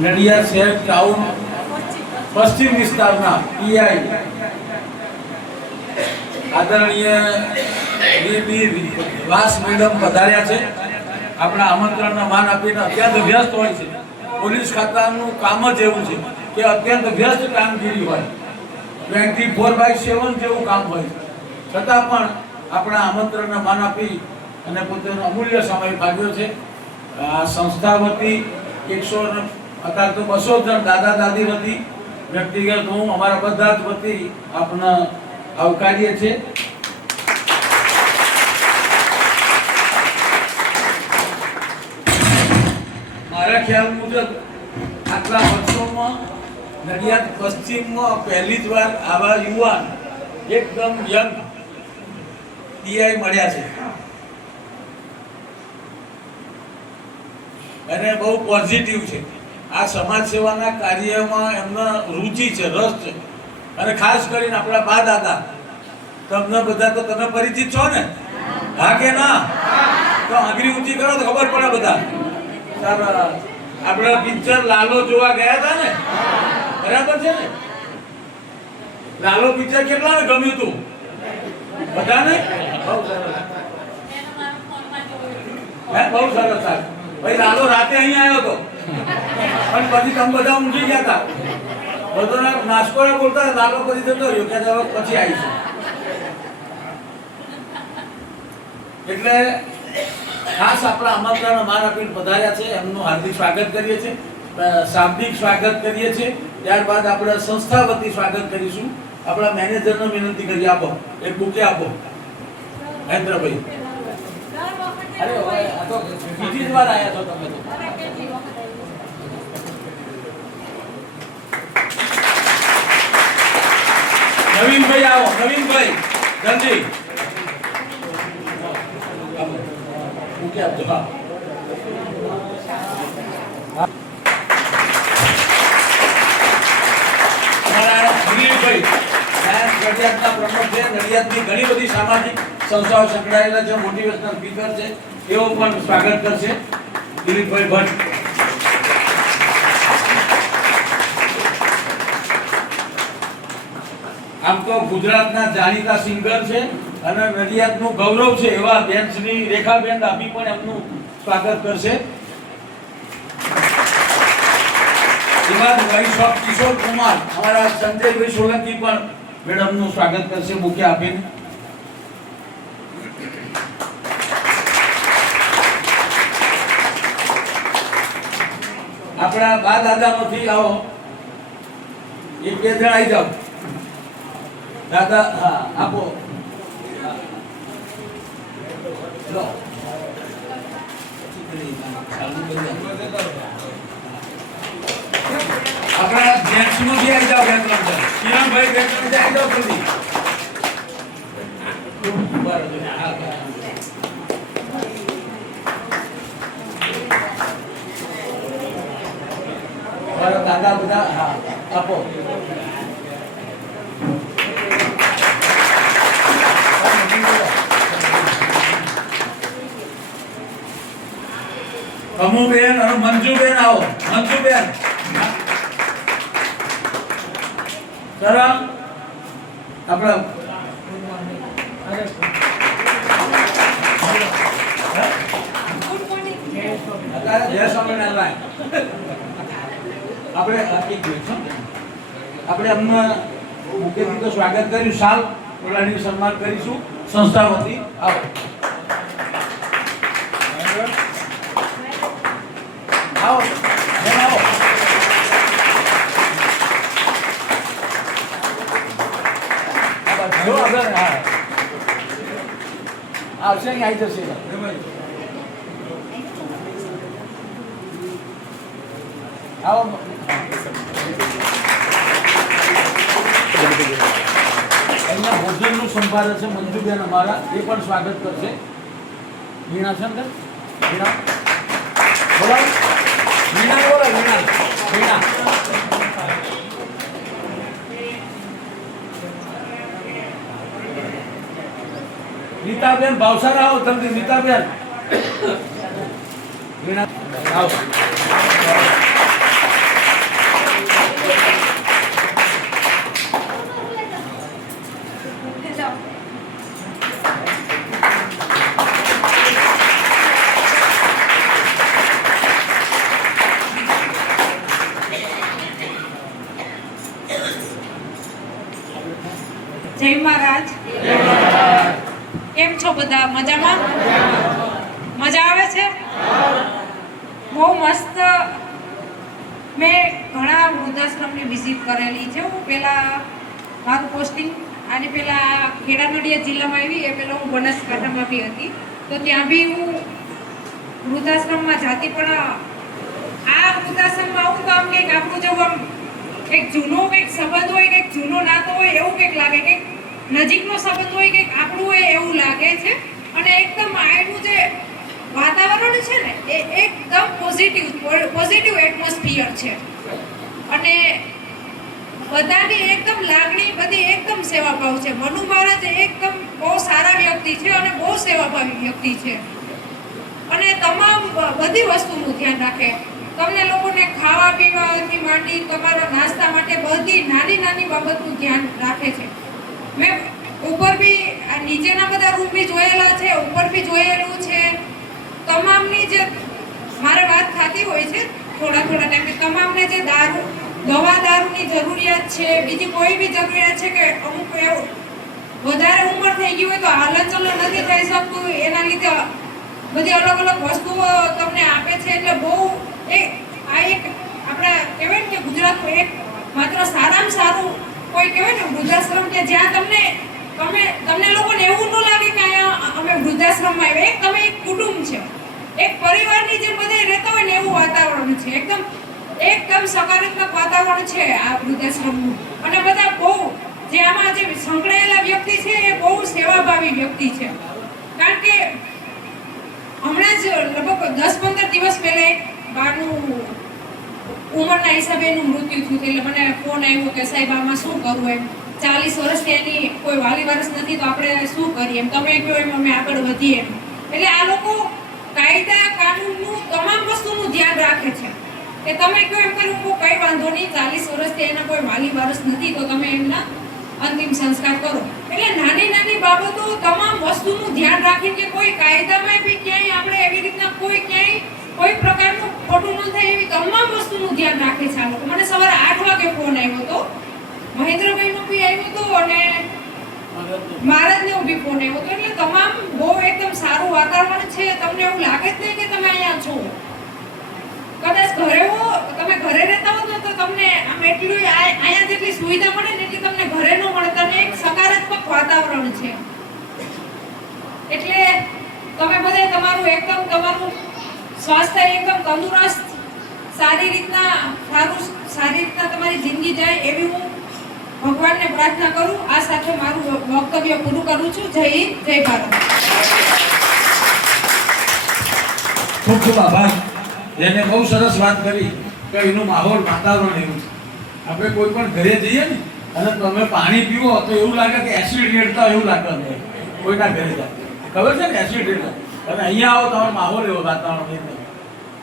નડિયાદ શહેર ટાઉન પશ્ચિમ વિસ્તારના પીઆઈ આદરણીય વાસ મેડમ પધાર્યા છે. આપણા આમંત્રણના માન આપીને અત્યંત વ્યસ્ત હોય છે. પોલીસ ખાતાનું કામ જ એવું છે કે અત્યંત વ્યસ્ત કામગીરી હોય, 24/7 જેવું કામ હોય, છતાં પણ આપણા આમંત્રણને માન આપી અને પોતાનો અમૂલ્ય સમય ફાળવ્યો છે. આ સંસ્થા વતી 100 અત્યારે તો 200 જણ દાદા દાદી વતી, વ્યક્તિગત હું અમારા બધા જ વતી આપને આવકારીએ છીએ. મારા ખ્યાલ મુજબ આટલા વર્ષોમાં નડિયાદ પશ્ચિમમાં પહેલી જ વાર આવા યુવાન એકદમ યંગ પીઆઈ મળ્યા છે અને બહુ પોઝિટિવ છે. આ સમાજ સેવાના કાર્યમાં એમનો રુચિ છે, રસ છે. અને ખાસ કરીને આપણા બા દાદા, તમને બધા તો તમે પરિચિત છો ને? હા કે ના? તો આંગળી ઊંચી કરો તો ખબર પડે બધા. આપણે પિક્ચર લાલો જોવા ગયા હતા ને, બરાબર છે ને? લાલો પિક્ચર કેટલાને ગમ્યું હતું? બધાને? બહુ સરસ. બહુ સરસ સાહેબ. ભાઈ લાલો રાતે અહીં આવ્યો હતો અને પછી તમે બધા ઊંઘી ગયા હતા. બધાને નાસ્તો બોલતા લાલો પછી જતો રહ્યો કે પછી આવીશું. એટલે ખાસ આપણા આમંત્રણ માન આપીને પધાર્યા છે, એમનું હાર્દિક સ્વાગત કરીએ છીએ, શાબ્દિક સ્વાગત કરીએ છીએ. ત્યારબાદ આપણે સંસ્થા વતી સ્વાગત કરીશું. આપણા મેનેજરને વિનંતી કરી આપો, એક બુકે આપો મહેન્દ્રભાઈ. અરે આ તો બીજી જ વાર આવ્યા છો તમે તો. નવીનભાઈ આવો, નવીનભાઈ જલ્દી બુકે આપજો. હા દિલીપભાઈ નડિયાદના પ્રમુખ છે. નડિયાદની ઘણી બધી સામાજિક સંસ્થાઓ સંકળાયેલા છે, મોટિવેશનલ સ્પીકર છે, એઓ પણ સ્વાગત કરશે. દિલીપભાઈ ભટ્ટ. આમ તો ગુજરાતના જાણીતા સિંગર છે અને નડિયાદનું ગૌરવ છે એવા બેન શ્રી રેખાબેન ડાભી પણ એમનું સ્વાગત કરશે. કિશોર કુમાર, અમારા સંજયભાઈ સોલંકી પણ મેડમનું સ્વાગત કરશે બુકે આપીને. આપણા બા દાદામાંથી આવો, એક બે જણ આવી જાઓ. દાદા હા આપો લો. આપણા જેન્ટ્સ નું બી આવી જાઓ. કિરણભાઈ બેઠા આવી જાઓ જલ્દી. દાદા બધા હા આપો. કમુબેન અને મંજુબેન આવો. મંજુબેન જરા આપણા જય સ્વામિનારાયણ. આપણે એમને મુખ્યથી તો સ્વાગત કર્યું, સાલ ઓલાની સન્માન કરીશું સંસ્થા વતી. આવો આવો આવો. જો આગળ હા આવશે અહીં આવી જશે. આવો એમના ભોજનનું સંભાળે છે મંજુબેન અમારા, એ પણ સ્વાગત કરશે. વીણા શંકર વીણા બોલો, વીણા બોલો, વીણા વીણા નીતાબેન ભાવસાર આવો તમે. નીતાબેન વીણા આવો. જય મહારાજ. કેમ છો બધા? મજામાં? મજા આવે છે? બહુ મસ્ત. મેં ઘણા વૃદ્ધાશ્રમની વિઝિટ કરેલી છે. હું પહેલાં મારું પોસ્ટિંગ આની પહેલાં ખેડા નડિયાદ જિલ્લામાં આવી, એ પહેલાં હું બનાસકાંઠામાં બી હતી. તો ત્યાં બી હું વૃદ્ધાશ્રમમાં જાતી, પણ આ વૃદ્ધાશ્રમમાં આવું તો આમ કંઈક આપણું જો આમ એક જૂનો કંઈક સંબંધ હોય, કંઈક જૂનો નાતો હોય એવું કંઈક લાગે, કંઈક નજીકનો સંબંધ હોય, કંઈક આપણું હોય એવું લાગે છે. અને એકદમ આનું જે વાતાવરણ છે ને એ એકદમ પોઝિટિવ એટમોસ્ફિયર છે. અને બધાની એકદમ લાગણી, બધી એકદમ સેવાભાવ છે. મનુ મહારાજ એકદમ બહુ સારા વ્યક્તિ છે અને બહુ સેવાભાવી વ્યક્તિ છે. અને તમામ બધી વસ્તુનું ધ્યાન રાખે. તમને લોકોને ખાવા પીવાથી માંડી તમારા નાસ્તા માટે બધી નાની નાની બાબતનું ધ્યાન રાખે છે. મેં ઉપર બી નીચેના બધા રૂમ બી જોયેલા છે, ઉપર બી જોયેલું છે. તમામની જે મારે વાત થતી હોય છે થોડા ટાઈમે, તમામને જે દારૂની જરૂરિયાત છે, બીજી કોઈ બી જરૂરિયાત છે કે અમુક એવું વધારે ઉંમર થઈ ગઈ હોય તો હાલન ચલન નથી થઈ શકતું, એના લીધે બધી અલગ અલગ વસ્તુઓ તમને આપે છે. એટલે બહુ આ એક આપણા કહેવાય ને કે ગુજરાતનું એક માત્ર સારામાં સારું કોઈ કહેવાય ને વૃદ્ધાશ્રમ કે જ્યાં તમને લોકોને એવું ન લાગે કે અહીંયા અમે વૃદ્ધાશ્રમમાં આવ્યા. તમે એક કુટુંબ છે, એક પરિવારની જેમ બધા રહેતા હોય ને એવું વાતાવરણ છે. એકદમ સકારાત્મક વાતાવરણ છે આ વૃદ્ધાશ્રમનું. અને બધા બહુ જે આમાં જે સંકળાયેલા વ્યક્તિ છે એ બહુ સેવાભાવી વ્યક્તિ છે. કારણ કે હમણાં જ લગભગ 10-15 દિવસ પહેલા એક બાનું ઉંમરના હિસાબે એનું મૃત્યુ થયું. એટલે મને ફોન આવ્યો કે સાહેબ આમાં શું કરવું એમ, 40 વર્ષથી એની કોઈ વાલી વારસ નથી તો આપણે શું કરીએ એમ, તમે કહો એમ અમે આગળ વધીએ એમ. એટલે આ લોકો કાયદા કાનૂનનું તમામ વસ્તુનું ધ્યાન રાખે છે કે તમે કહો એમ કરી હું કઈ વાંધો નહીં, 40 વર્ષથી એના કોઈ વાલી વારસ નથી તો તમે એમના અંતિમ સંસ્કાર કરો. એટલે નાની નાની બાબતો તમામ વસ્તુનું ધ્યાન રાખીને કે કોઈ કાયદામાં બી ક્યાંય આપણે એવી રીતના ક્યાંય કોઈ પ્રકારનું ખોટું ન થાય એવી તમામ વસ્તુનું ધ્યાન રાખે છે આ લોકો. મને સવારે 8 વાગે ફોન આવ્યો હતો, મહેન્દ્રભાઈનો બી આવ્યો હતો અને મહારાજનો બી ફોન આવ્યો હતો. એટલે તમામ બહુ એકદમ સારું વાતાવરણ છે. તમને એવું લાગે જ નહીં કે તમે અહીંયા છો. કદાચ તમે ઘરે રહેતા હો તો તમને આમ એટલું અહીંયા જેટલી સુવિધા મળે ને એટલી તમને ઘરે ન મળે. તમને એક સકારાત્મક વાતાવરણ છે. એટલે તમે બધા તમારું સ્વાસ્થ્ય એકદમ તંદુરસ્ત, સારી રીતના તમારી જિંદગી જાય એવી હું ભગવાનને પ્રાર્થના કરું. આ સાથે મારું વક્તવ્ય પૂરું કરું છું. જય હિન્દ, જય ભારત. ખૂબ ખૂબ આભાર. એને બહુ સરસ વાત કરી કે એનું માહોલ વાતાવરણ એવું છે. આપણે કોઈ પણ ઘરે જઈએ ને અને તમે પાણી પીવો તો એવું લાગે કે એસિડ રેડતા એવું લાગે અમને કોઈના ઘરે જાય, ખબર છે ને એસિડ રેડતા. અને અહીંયા આવો તમારો માહોલ એવો વાતાવરણ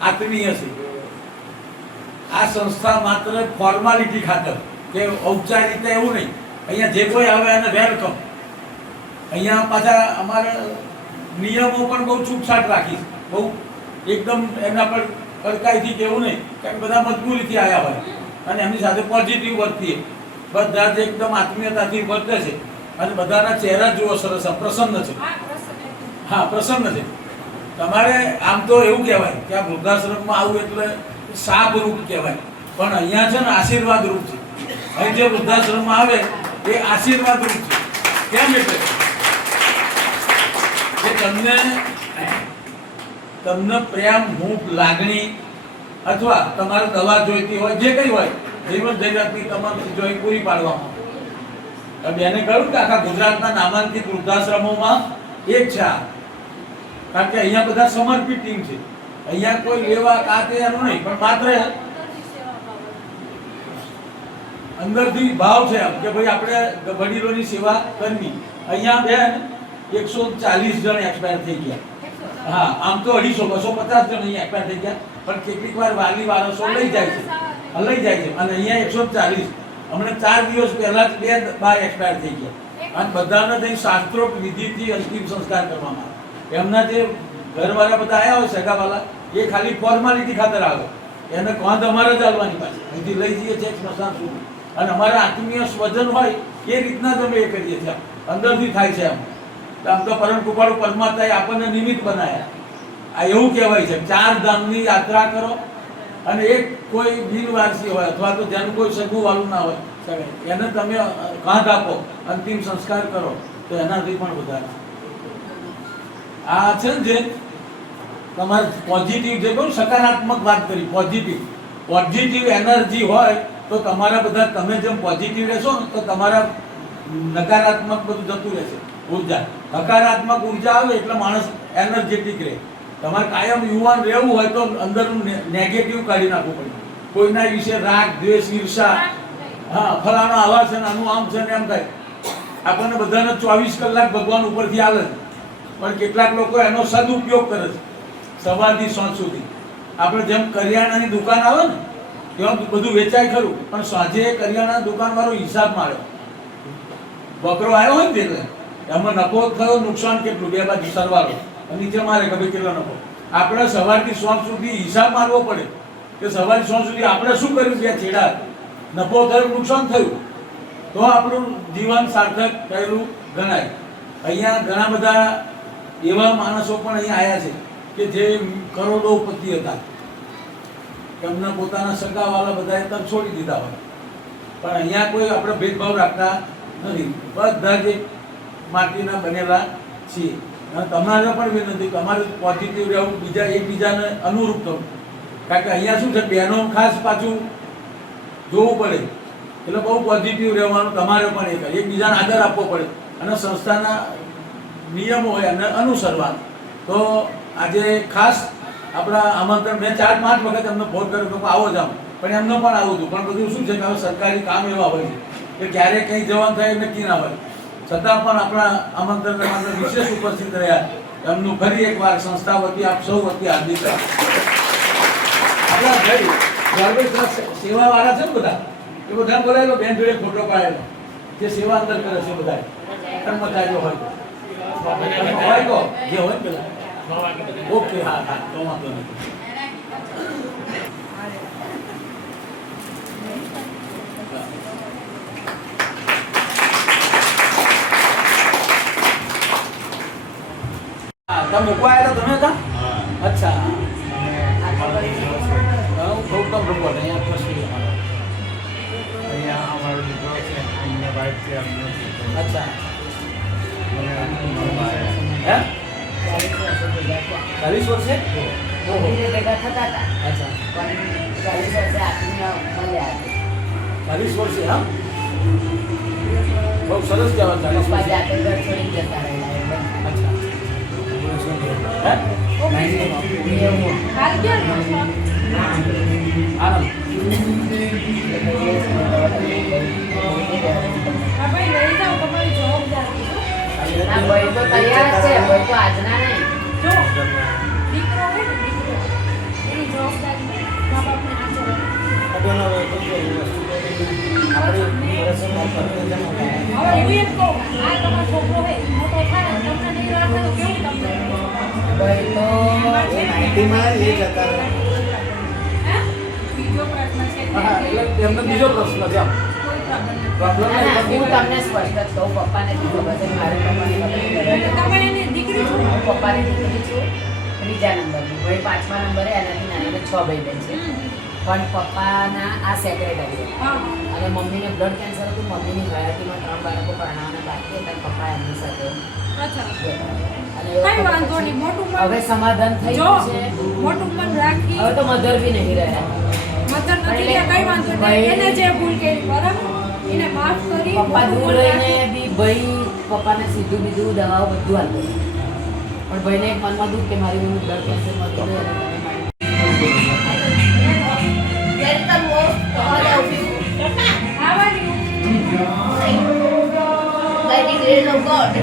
આત્મીય છે. આ સંસ્થા માત્ર ફોર્માલિટી ખાતર કે ઔપચારિકતા એવું નહીં. અહીંયા જે કોઈ આવે એને વેલકમ. અહીંયા પાછા અમારે નિયમો પણ બહુ છૂટછાટ રાખી છે, બહુ એકદમ એમના પર કડકાઈથી કેવું નહીં, કારણ કે બધા મજબૂરીથી આવ્યા હોય અને એમની સાથે પોઝિટિવ વર્તીએ. બધા જ એકદમ આત્મીયતાથી વર્તે છે અને બધાના ચહેરા જુઓ સરસ, પ્રસન્ન છે. હા, પ્રસન્ન છે. તમારે આમ તો એવું કહેવાય કે આ વૃદ્ધાશ્રમમાં આવું એટલે શાપ રૂપ કહેવાય, પણ અહીંયા છે ને આશીર્વાદ રૂપ છે. અહીં જે વૃદ્ધાશ્રમમાં આવે એ આશીર્વાદ રૂપ છે. કેમ? એટલે તમને પ્રેમ, હૂંફ, લાગણી અથવા તમારે દવા જોઈતી હોય, જે કંઈ હોય જીવન જરૂરિયાતની તમામ ચીજો પૂરી પાડવામાં. બેને કહ્યું કે આખા ગુજરાતના નામાંકિત વૃદ્ધાશ્રમોમાં એક છે આ. કારણ કે અહીંયા બધા સમર્પિત ટીમ છે. અહીંયા કોઈ લેવા કાતે એનું નહીં, પણ માત્ર અંદરથી ભાવ છે કે ભાઈ આપણે વડીલોની સેવા કરવી. અહીંયા બેન 140 જણ એક્સપાયર થઈ ગયા. હા, આમ તો 250 જણ અહીંયા એક્સપાયર થઈ ગયા, પણ કેટલીક વાર વાલી વારસો લઈ જાય છે. અને અહીંયા 140. હમણાં 4 દિવસ પહેલા જ 2 બા એક્સપાયર થઈ ગયા અને બધાને ત્યાં શાસ્ત્રોક્ત વિધિથી અંતિમ સંસ્કાર કરવામાં આવે. એમના જે ઘરવાળા બધા આવ્યા હોય સગાવાલા એ ખાલી ફોર્માલિટી ખાતર આવે. એને કોંધ અમારે જ હાલવાની પાછી અહીંથી લઈ જઈએ છે સ્મશાન સુધી. અને અમારા આત્મીય સ્વજન હોય એ રીતના જ અમે એ કરીએ છીએ, અંદરથી થાય છે. આમ તો પરમ કૃપાળુ પરમાત્માએ આપણને નિમિત્ત બનાવ્યા. આ એવું કહેવાય છે 4 ધામની યાત્રા કરો અને એક કોઈ બિનવારસી હોય અથવા તો જેનું કોઈ સગું વાળું ના હોય એને તમે કાંધ આપો, અંતિમ સંસ્કાર કરો, તો એનાથી પણ વધારે આ છે ને જે તમારે પોઝિટિવ જે કહું સકારાત્મક વાત કરી, પોઝિટિવ એનર્જી હોય તો તમારા બધા તમે જેમ પોઝિટિવ રહેશો ને તો તમારા નકારાત્મક બધું જતું રહેશે. ઉર્જા હકારાત્મક ઉર્જા આવે એટલે માણસ એનર્જેટિક રહે. તમારે કાયમ યુવાન રહેવું હોય તો અંદરનું નેગેટિવ કાઢી નાખવું પડે. કોઈના વિશે રાગ, દ્વેષ, ઈર્ષા, હા ફલાણો આવા છે ને આનું આમ છે ને એમ થાય. આપણને બધાને 24 કલાક ભગવાન ઉપરથી આવે છે, પણ કેટલાક લોકો એનો સદુપયોગ કરે છે સવારથી સાંજ સુધી. આપણે જેમ કરિયાણાની દુકાન આવે ને ત્યાં બધું વેચાય ખરું, પણ સાંજે કરિયાણાની દુકાનવાળો હિસાબ મારે. બકરો આવ્યો હોય ને એટલે એમાં નફો થયો, નુકસાન કેટલું, બે બાજુ સરવાળો નીચે મારે કે ભાઈ કેટલો નફો. આપણે સવારથી સાંજ સુધી હિસાબ મારવો પડે કે સવારથી સાંજ સુધી આપણે શું કર્યું, બે છેડા નફો થયો, નુકસાન થયું, તો આપણું જીવન સાર્થક થયેલું ગણાય. અહીંયા ઘણા બધા એવા માણસો પણ અહીંયા આવ્યા છે કે જે કરોડોપતિ હતા, એમના પોતાના સગાવાળા બધાએ તક છોડી દીધા હોય, પણ અહીંયા કોઈ આપણે ભેદભાવ રાખતા નથી. બધા જ માટીના બનેલા છીએ. અને તમારે પણ વિનંતી કે અમારે પોઝિટિવ રહેવું, બીજા એકબીજાને અનુરૂપ થવું. કારણ કે અહીંયા શું છે, બહેનો ખાસ પાછું જોવું પડે એટલે બહુ પોઝિટિવ રહેવાનું. તમારે પણ એકબીજાને આદર આપવો પડે અને સંસ્થાના નિયમો હોય અને અનુસરવાનું. તો આજે ખાસ આપણા આમંત્રણ મેં 4-5 વખત એમને ફોન કર્યો કે આવો જ આમ, પણ એમને પણ આવું હતું. પણ બધું શું છે કે હવે સરકારી કામ એવા હોય છે કે ક્યારે કંઈ જવાનું થાય નક્કી ના હોય, છતાં પણ આપણા આમંત્રણને માટે વિશેષ ઉપસ્થિત રહ્યા. એમનું ફરી એકવાર સંસ્થા વતી આપ સૌ વતી હાર્દિક આપણા સેવાવાળા છે ને બધા, એ બધા બોલાયેલો બેન જોડે ફોટો પાડેલો, જે સેવા અંદર કરે છે બધા કર્મચારીઓ હોય તો જે હોય પેલા ઓકે. હા હા, તો વાંધો નથી. તમે મૂકવા આવ્યા તમે હતા? અચ્છા, ગૌતમ ભગવાન અહીંયા પછી અહીંયા અમારો દીકરો છે, એમને વાઇફ છે, અમને અચ્છા હે 40 વર્ષે ભેગા થતા હતા અચ્છા પણ 40 વર્ષે આપીને મળ્યા 40 વર્ષે હા, બહુ સરસ કહેવાય. 40 પપ્પા વર્ષે જાતે ઘર છોડી જતા રહેલા અચ્છા હે એવું હાલ ક્યાં છો? આનંદ હા ભાઈ લઈ જાઓ, તમારી જવાબદારી. ના ભાઈ તો તૈયાર જ છે, ભાઈ તો આજના નહીં. જો દીકરો હોય ને દીકરો, એની જવાબદારી મા બાપને આચરવા. હવે એવું એમ કહું, આ તમારો છોકરો હોય મોટો થાય ને તમને નહીં રાખે તો કેવું તમને? ભાઈ તો હે? બીજો પ્રશ્ન છે હા, એટલે એમનો બીજો પ્રશ્ન છે આમ કોઈ problem નથી. પ્રોબ્લેમ ના, ના, હું તમને સ્પષ્ટ જ કહું, પપ્પાને દીકરો બદલ મારે પપ્પાને તમે એની દીકરી છો? હું પપ્પાની દીકરી છું, ત્રીજા નંબરની. ભાઈ 5મા નંબરે, એનાથી નાની 6 ભાઈ બહેન છે. પણ પપ્પાના આ સેક્રેટરી હા અને મમ્મીને બ્લડ કેન્સર હતું. મમ્મીની હયાતીમાં 3 બાળકો પરણાવવાના બાકી હતા. પપ્પા એમની સાથે અચ્છા અને કઈ વાંધો નહીં, મોટું મન હવે સમાધાન થઈ જો ગયું છે. મોટું મન રાખી હવે તો મધર બી નહીં રહ્યા. મતલબ નથી કે કઈ વાંધો નહીં, એને જે ભૂલ કરી બરાબર એને માફ કરી પપ્પા મોટું દૂર મન રહીને રાખી. બી ભાઈ પપ્પાને સીધું બીધું દવાઓ બધું આપે, પણ ભાઈને એક મનમાં દુઃખ કે મારી મમ્મી બ્લડ કેન્સરમાં હતું ને એને તમે મારી. આવવાની જય મહારાજ.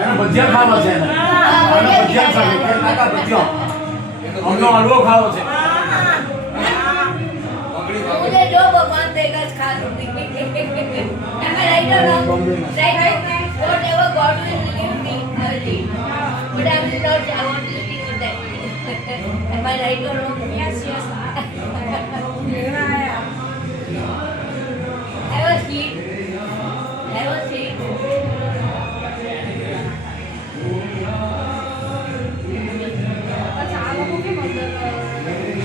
એના ભજીયા ખાવા છે એને. આના ભજીયા ખાવે કે કાકા ભજીયા અમનો હલવો ખાવો છે. મુझे जो भगवान देगा खा लूंगी. Am I right or wrong? Right. Whatever God will give me, I will eat. But I will not. I want to live with that. રાઈ કરો યસ યસ લેવા આયા આવ્યો હીટ